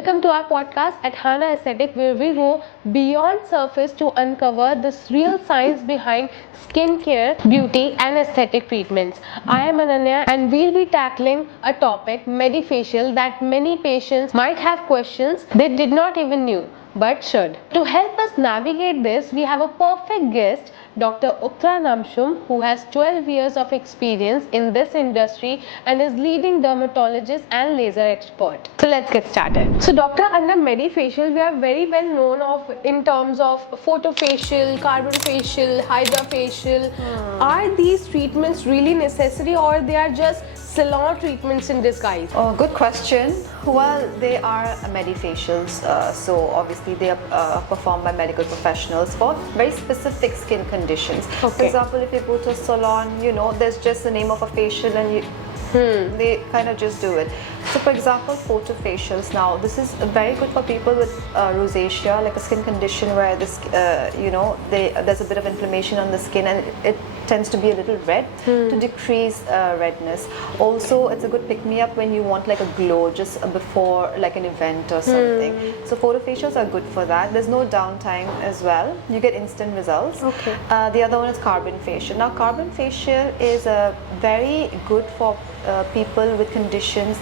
Welcome to our podcast at Hana Aesthetic, where we go beyond surface to uncover the real science behind skincare, beauty, and aesthetic treatments. I am Ananya, and we'll be tackling a topic, Medifacial, that many patients might have questions they did not even knew but should. To help us navigate this, we have a perfect guest, Dr. Ukra Namshum, who has 12 years of experience in this industry and is leading dermatologist and laser expert. So let's get started. So Dr. under Medifacial, we are very well known of in terms of photofacial, carbon facial, hydra facial. Are these treatments really necessary, or they are just salon treatments in disguise? Oh, good question. Well, they are medifacials, so obviously they are performed by medical professionals for very specific skin conditions. Okay. For example, if you go to a salon, there's just the name of a facial and they kind of just do it. So for example, photofacials, now this is very good for people with rosacea, like a skin condition where this, there's a bit of inflammation on the skin and it tends to be a little red, to decrease redness. Also, it's a good pick-me-up when you want like a glow just before like an event or something. So photofacials are good for that. There's no downtime as well. You get instant results. Okay. The other one is carbon facial. Now, carbon facial is very good for people with conditions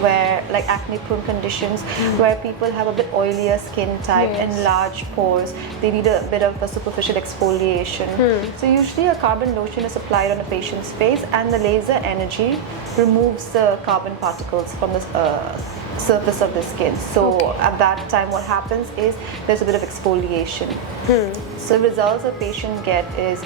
where, like acne prone conditions, where people have a bit oilier skin type and large pores. They need a bit of a superficial exfoliation. So usually a carbon lotion is applied on a patient's face and the laser energy removes the carbon particles from the surface of the skin. So at that time what happens is there's a bit of exfoliation. So the results a patient get is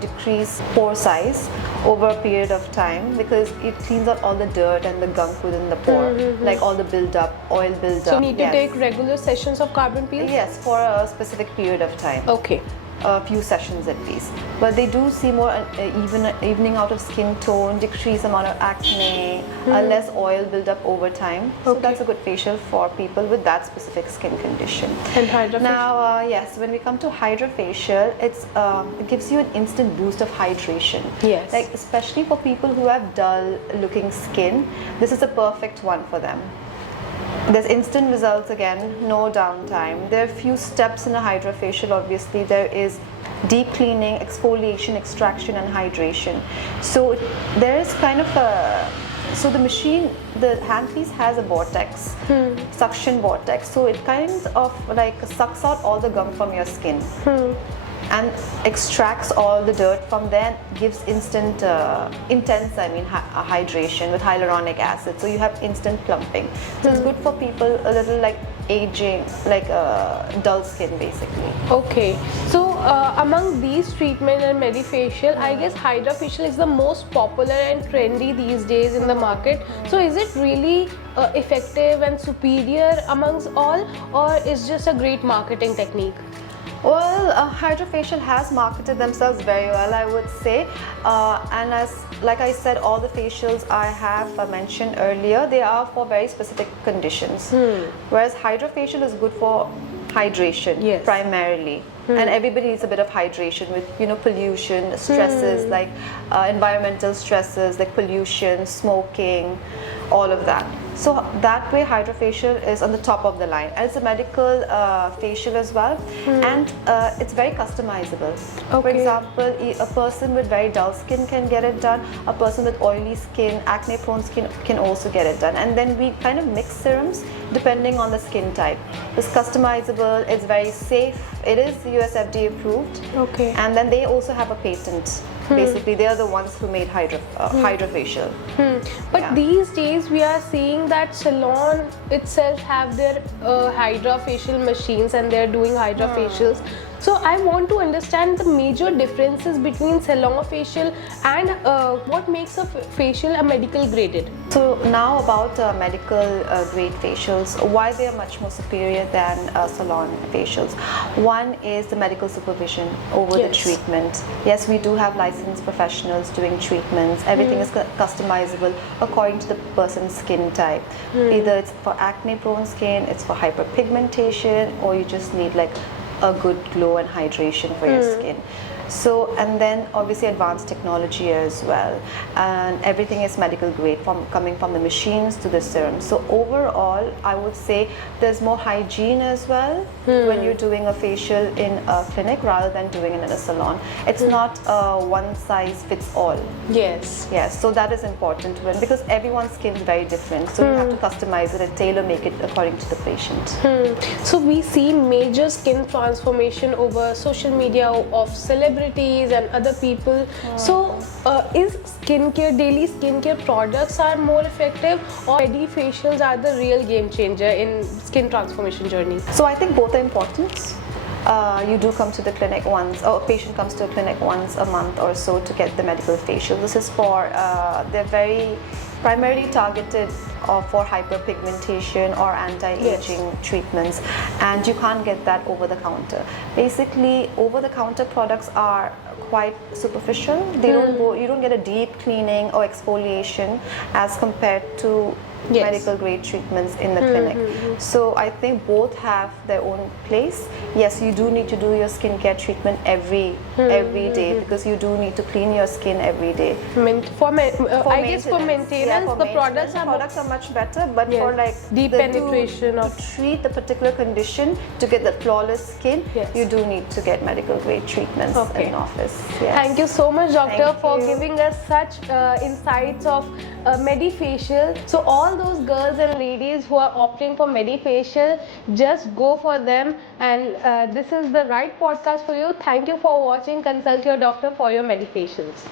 decreased pore size over a period of time, because it cleans out all the dirt and the gunk within the pore, like all the build-up, oil build-up. So need to take regular sessions of carbon peel? Yes, for a specific period of time. Okay. A few sessions at least, but they do see more evening out of skin tone, decreased amount of acne, less oil build up over time. So that's a good facial for people with that specific skin condition. And hydra Now, yes, when we come to hydra facial, it gives you an instant boost of hydration. Yes. Like especially for people who have dull looking skin, this is a perfect one for them. There's instant results again, no downtime. There are few steps in a hydra facial. Obviously, there is deep cleaning, exfoliation, extraction, and hydration. So there is kind of so the machine, the handpiece has a vortex, suction vortex. So it kind of like sucks out all the gunk from your skin. And extracts all the dirt from there, gives intense hydration with hyaluronic acid. So you have instant plumping. So it's good for people a little like aging, like dull skin basically. Okay, so among these treatment and Medifacial, I guess hydra facial is the most popular and trendy these days in the market. So is it really effective and superior amongst all, or is just a great marketing technique? Well, Hydrofacial has marketed themselves very well, I would say, and like I said, all the facials I have mentioned earlier, they are for very specific conditions. Whereas Hydrofacial is good for hydration primarily, and everybody needs a bit of hydration with pollution, stresses like environmental stresses like pollution, smoking, all of that. So that way Hydrofacial is on the top of the line, and it's a medical facial as well, and it's very customizable. For example, a person with very dull skin can get it done, a person with oily skin, acne prone skin can also get it done, and then we kind of mix serums depending on the skin type. It's customizable, it's very safe, it is US FDA approved, and then they also have a patent. Basically, they are the ones who made Hydrofacial. But these days we are seeing that salon itself have their hydra facial machines and they are doing hydra facials. So I want to understand the major differences between salon facial and what makes a facial a medical graded. So now about medical grade facials, why they are much more superior than salon facials. One is the medical supervision over the treatment. Yes, we do have licensed professionals doing treatments. Everything is customizable according to the person's skin type. Either it's for acne prone skin, it's for hyperpigmentation, or you just need like a good glow and hydration for your skin. So, and then obviously advanced technology as well, and everything is medical grade, from coming from the machines to the serum. So overall, I would say there's more hygiene as well when you're doing a facial in a clinic rather than doing it in a salon. It's not one size fits all. Yes. Yes, so that is important to learn because everyone's skin is very different. So you have to customize it and tailor make it according to the patient. So we see major skin transformation over social media of celebrities and other people. So is daily skincare products are more effective, or medi facials are the real game changer in skin transformation journey? So I think both are important. You do come to the clinic once, or a patient comes to a clinic once a month or so to get the medical facial. This is for, they're very primarily targeted for hyperpigmentation or anti-aging treatments, and you can't get that over the counter. Basically, over the counter products are quite superficial. They don't go, you don't get a deep cleaning or exfoliation as compared to medical grade treatments in the clinic. So I think both have their own place. Yes, you do need to do your skincare treatment every day, because you do need to clean your skin every day. I guess for maintenance, for the maintenance, products are much better, but for like deep penetration to treat the particular condition, to get the flawless skin, Yes. you do need to get medical grade treatments in office. Yes. Thank you so much, doctor, Thank for you. giving us such insights of Medifacial. So all those girls and ladies who are opting for Medifacial, just go for them, and this is the right podcast for you. Thank you for watching. Consult your doctor for your Medifacials.